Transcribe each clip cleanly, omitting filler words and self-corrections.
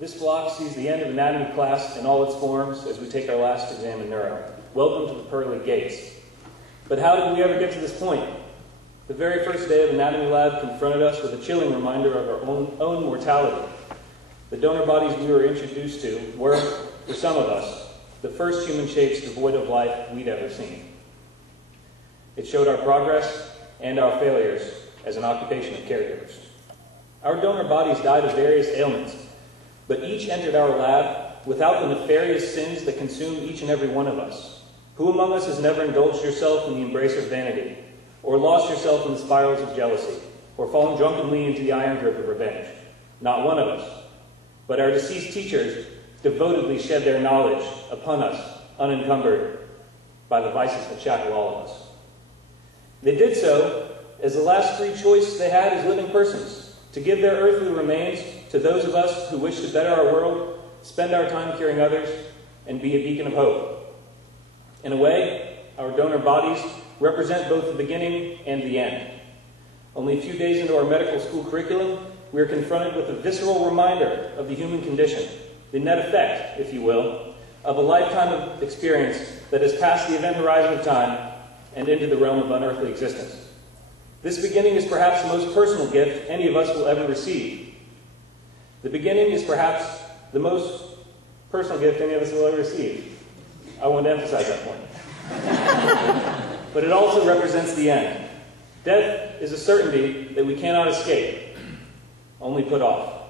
This block sees the end of anatomy class in all its forms as we take our last exam in neuro. Welcome to the pearly gates. But how did we ever get to this point? The very first day of anatomy lab confronted us with a chilling reminder of our own mortality. The donor bodies we were introduced to were, for some of us, the first human shapes devoid of life we'd ever seen. It showed our progress and our failures as an occupation of caregivers. Our donor bodies died of various ailments, but each entered our lab without the nefarious sins that consume each and every one of us. Who among us has never indulged yourself in the embrace of vanity, or lost yourself in the spirals of jealousy, or fallen drunkenly into the iron grip of revenge? Not one of us. But our deceased teachers devotedly shed their knowledge upon us, unencumbered by the vices that shackle all of us. They did so as the last free choice they had as living persons, to give their earthly remains to those of us who wish to better our world, spend our time curing others, and be a beacon of hope. In a way, our donor bodies represent both the beginning and the end. Only a few days into our medical school curriculum, we are confronted with a visceral reminder of the human condition, the net effect, if you will, of a lifetime of experience that has passed the event horizon of time and into the realm of unearthly existence. This beginning is perhaps the most personal gift any of us will ever receive. The beginning is perhaps the most personal gift any of us will ever receive. I want to emphasize that point. But it also represents the end. Death is a certainty that we cannot escape, only put off.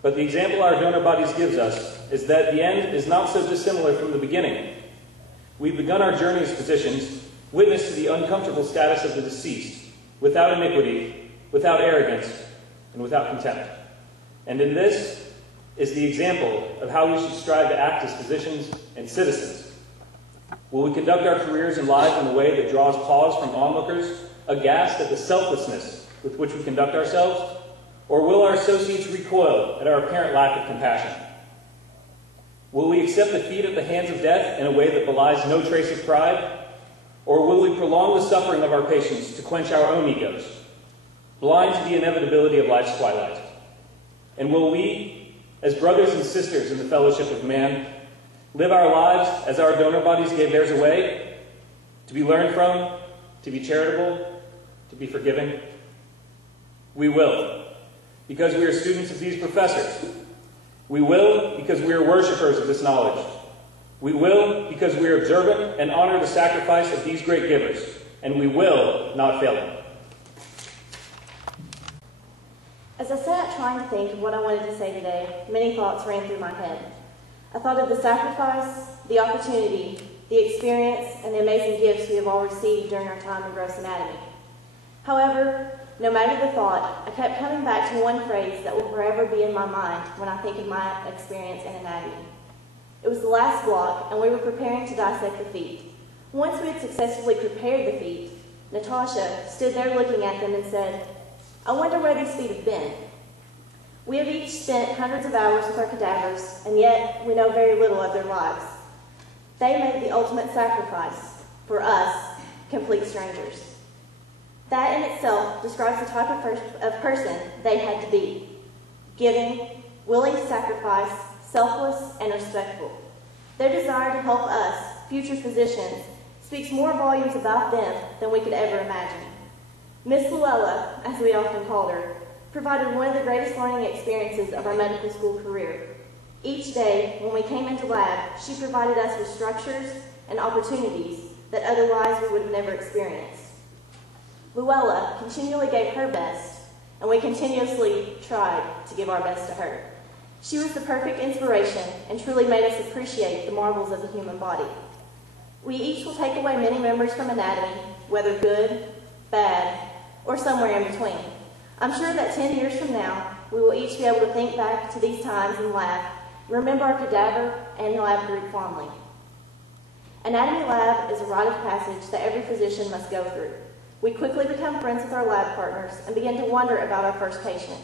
But the example our donor bodies gives us is that the end is not so dissimilar from the beginning. We've begun our journey as physicians, witness to the uncomfortable status of the deceased, without iniquity, without arrogance, and without contempt. And in this is the example of how we should strive to act as physicians and citizens. Will we conduct our careers and lives in a way that draws pause from onlookers, aghast at the selflessness with which we conduct ourselves? Or will our associates recoil at our apparent lack of compassion? Will we accept defeat at the hands of death in a way that belies no trace of pride? Or will we prolong the suffering of our patients to quench our own egos, blind to the inevitability of life's twilight? And will we, as brothers and sisters in the fellowship of man, live our lives as our donor bodies gave theirs away, to be learned from, to be charitable, to be forgiving? We will, because we are students of these professors. We will, because we are worshipers of this knowledge. We will, because we are observant and honor the sacrifice of these great givers. And we will not fail them. As I sat trying to think of what I wanted to say today, many thoughts ran through my head. I thought of the sacrifice, the opportunity, the experience, and the amazing gifts we have all received during our time in gross anatomy. However, no matter the thought, I kept coming back to one phrase that will forever be in my mind when I think of my experience in anatomy. It was the last block, and we were preparing to dissect the feet. Once we had successfully prepared the feet, Natasha stood there looking at them and said, "I wonder where these feet have been." We have each spent hundreds of hours with our cadavers, and yet we know very little of their lives. They made the ultimate sacrifice for us, complete strangers. That in itself describes the type of person they had to be: giving, willing to sacrifice, selfless, and respectful. Their desire to help us, future physicians, speaks more volumes about them than we could ever imagine. Miss Luella, as we often called her, provided one of the greatest learning experiences of our medical school career. Each day, when we came into lab, she provided us with structures and opportunities that otherwise we would have never experienced. Luella continually gave her best, and we continuously tried to give our best to her. She was the perfect inspiration and truly made us appreciate the marvels of the human body. We each will take away many memories from anatomy, whether good, bad, or somewhere in between. I'm sure that 10 years from now, we will each be able to think back to these times in lab, remember our cadaver and lab group fondly. Anatomy lab is a rite of passage that every physician must go through. We quickly become friends with our lab partners and begin to wonder about our first patient,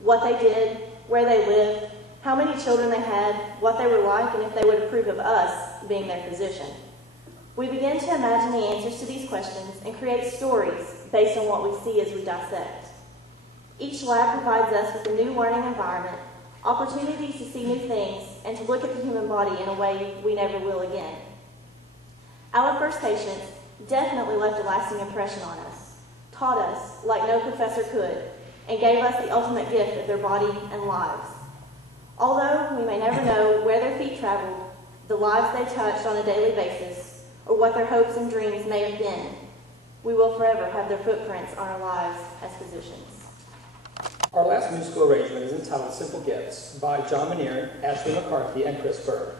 what they did, where they lived, how many children they had, what they were like, and if they would approve of us being their physician. We begin to imagine the answers to these questions and create stories based on what we see as we dissect. Each lab provides us with a new learning environment, opportunities to see new things, and to look at the human body in a way we never will again. Our first patients definitely left a lasting impression on us, taught us like no professor could, and gave us the ultimate gift of their body and lives. Although we may never know where their feet traveled, the lives they touched on a daily basis, or what their hopes and dreams may have been, we will forever have their footprints on our lives as physicians. Our last musical arrangement is entitled Simple Gifts by John Manier, Ashley McCarthy, and Chris Berg.